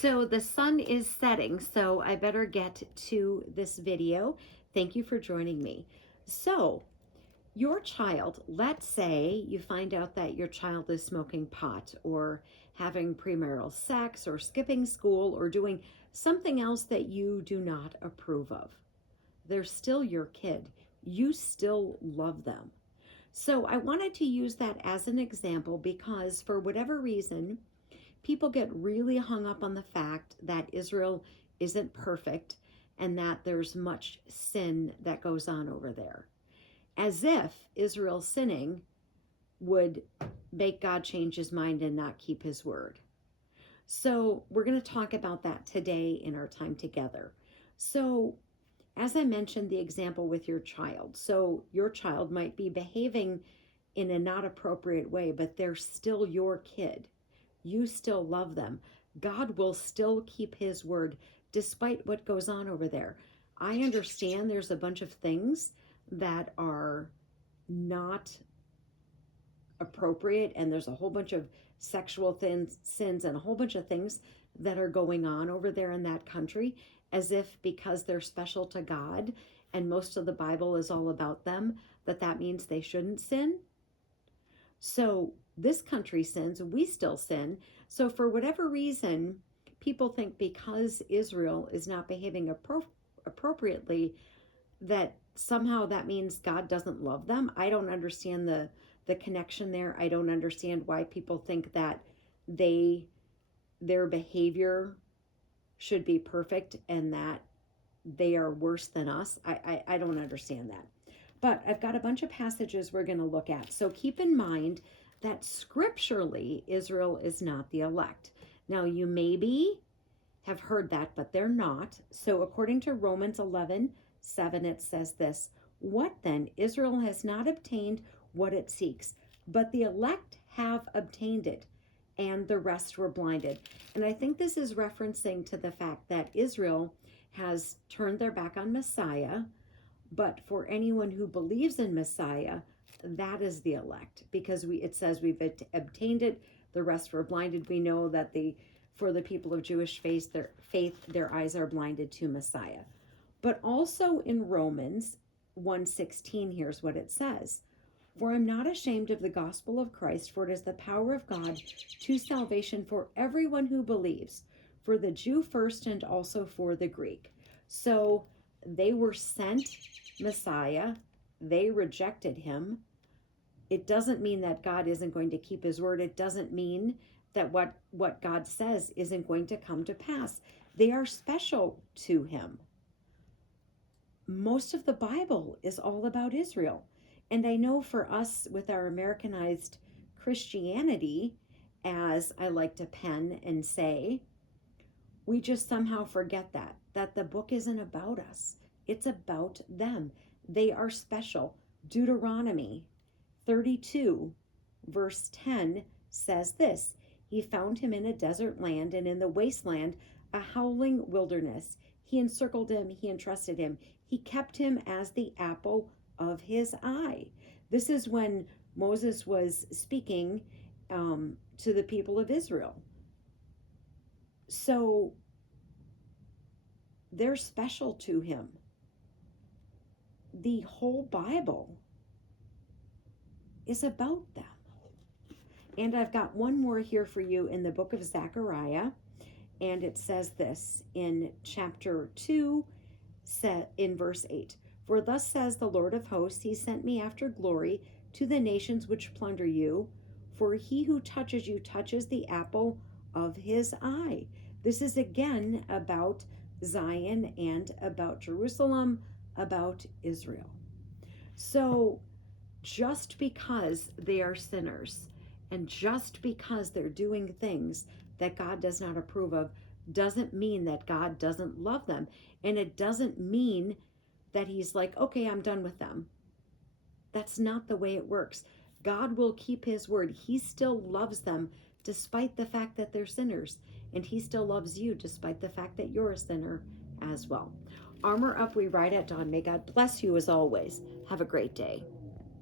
So the sun is setting, so I better get to this video. Thank you for joining me. So, your child, let's say you find out that your child is smoking pot or having premarital sex or skipping school or doing something else that you do not approve of. They're still your kid. You still love them. So I wanted to use that as an example because for whatever reason, people get really hung up on the fact that Israel isn't perfect and that there's much sin that goes on over there. As if Israel sinning would make God change his mind and not keep his word. So we're going to talk about that today in our time together. So as I mentioned, the example with your child. So your child might be behaving in a not appropriate way, but they're still your kid. You still love them. God will still keep his word despite what goes on over there. I understand there's a bunch of things that are not appropriate, and there's a whole bunch of sexual sins and a whole bunch of things that are going on over there in that country, as if because they're special to God and most of the Bible is all about them, that means they shouldn't sin. So this country sins, we still sin. So for whatever reason, people think because Israel is not behaving appropriately, that somehow that means God doesn't love them. I don't understand the connection there. I don't understand why people think that their behavior should be perfect and that they are worse than us. I don't understand that. But I've got a bunch of passages we're going to look at. So keep in mind that scripturally, Israel is not the elect. Now, you maybe have heard that, but they're not. So according to Romans 11:7, it says this: "What then? Israel has not obtained what it seeks, but the elect have obtained it, and the rest were blinded." And I think this is referencing to the fact that Israel has turned their back on Messiah, but for anyone who believes in Messiah, that is the elect, because it says we've obtained it, the rest were blinded. We know that for the people of Jewish faith, their eyes are blinded to Messiah. But also in Romans 1:16, here's what it says: "For I'm not ashamed of the gospel of Christ, for it is the power of God to salvation for everyone who believes, for the Jew first and also for the Greek." So they were sent Messiah. They rejected him. It doesn't mean that God isn't going to keep his word. It doesn't mean that what God says isn't going to come to pass. They are special to him. Most of the Bible is all about Israel. And I know for us with our Americanized Christianity, as I like to pen and say, we just somehow forget that the book isn't about us. It's about them. They are special. Deuteronomy 32 verse 10 says this: "He found him in a desert land, and in the wasteland a howling wilderness. He encircled him, he entrusted him. He kept him as the apple of his eye." This is when Moses was speaking to the people of Israel. So they're special to him. The whole Bible is about them. And I've got one more here for you in the book of Zechariah. And it says this in chapter 2, in verse 8: "For thus says the Lord of hosts, he sent me after glory to the nations which plunder you. For he who touches you touches the apple of his eye." This is again about Zion and about Jerusalem, about Israel. So just because they are sinners and just because they're doing things that God does not approve of doesn't mean that God doesn't love them. And it doesn't mean that he's like, okay, I'm done with them. That's not the way it works. God will keep his word. He still loves them despite the fact that they're sinners. And he still loves you despite the fact that you're a sinner as well. Armor up, we ride at dawn. May God bless you as always. Have a great day.